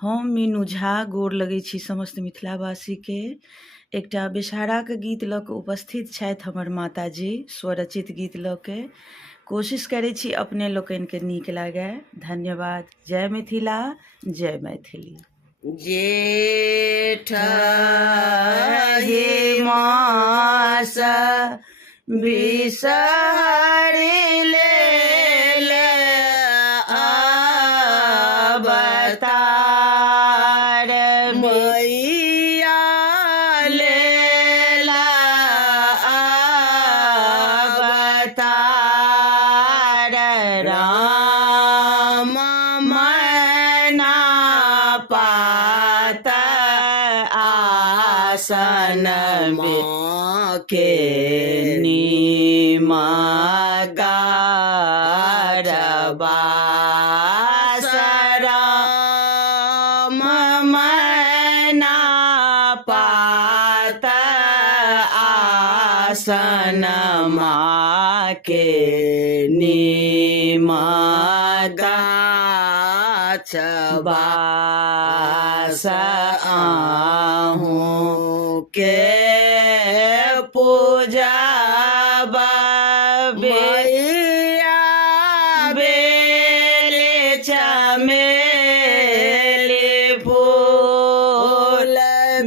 हम मीनू झा गोर लगै छी समस्त मिथिलावासीके। एकटा बेसहाराके गीत लऽ कऽ उपस्थित छथि हमर माताजी, स्वरचित गीत लऽ के। कोशिश करै छी अपने लोकनिके नीक लागै। धन्यवाद। जय मिथिला, जय मैथिली। जेठ मास बिसहरि लेल अवतार मैया लेला अवतार राम मना पात आसन के निमगार राम मना पात आसन के निमगाछ बास आहूँ के पूजा मैया बेले चमेली फूल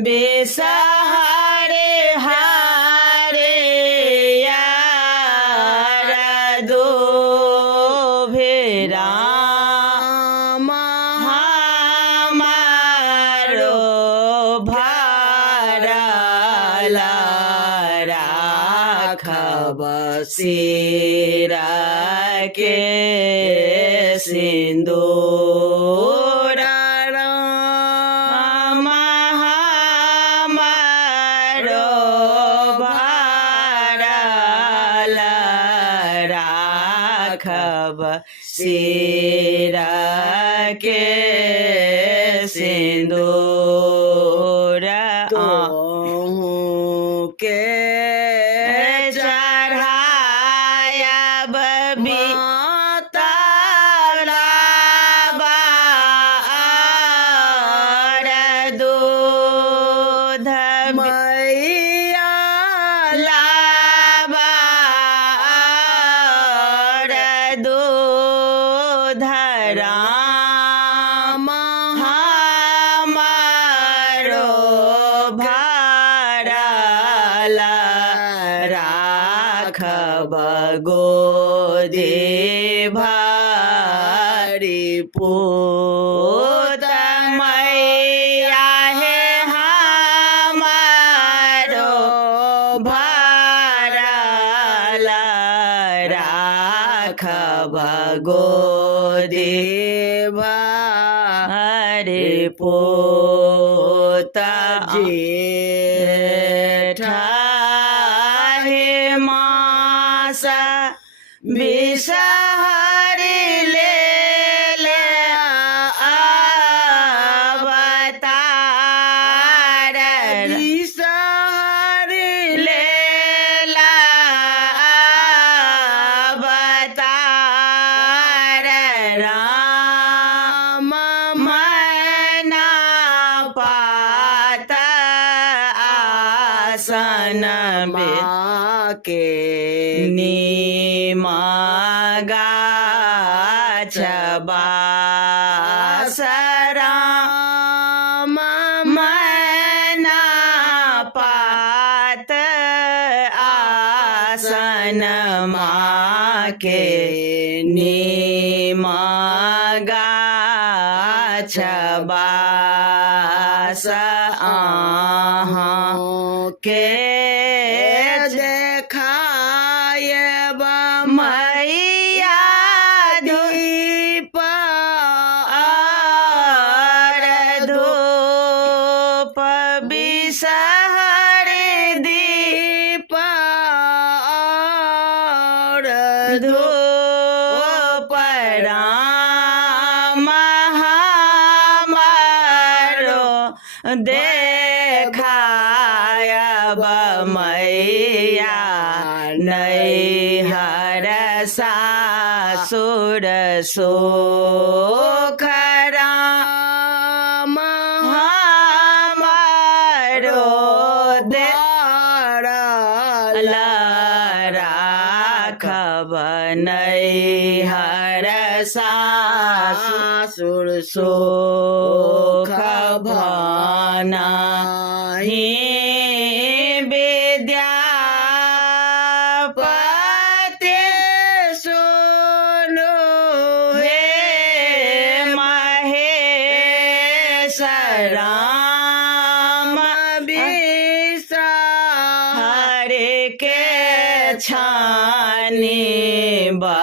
बिसहरि हरियर दुभिरा हमारो भरल राखब सिर के सिंदूर राम हमारो भरल राखब सिर के सिंदूर आहूँ के चढ़ायब बितरब दूध मैया लाब दूध राम हमारो भरल राखब गोदी भरी पूत मैया हे हमारो भरल राखब गोदी भरी पूत जेठ मास बिसहरि लेल अवतार बिसहरि लेल अवतार राम मना पात आसन के निमगाछ बास राम मना पात आसन के निमगाछ बास आहूँ के देखायब मैया दीप और धूप बिसहरि दीप और धूप राम हमारो देखायब मैया नैहर सासुर सुख राम हर सासुर सुख भाना ही विद्यापति सुनो हे महेश राम विश्रा हरे के छानी बा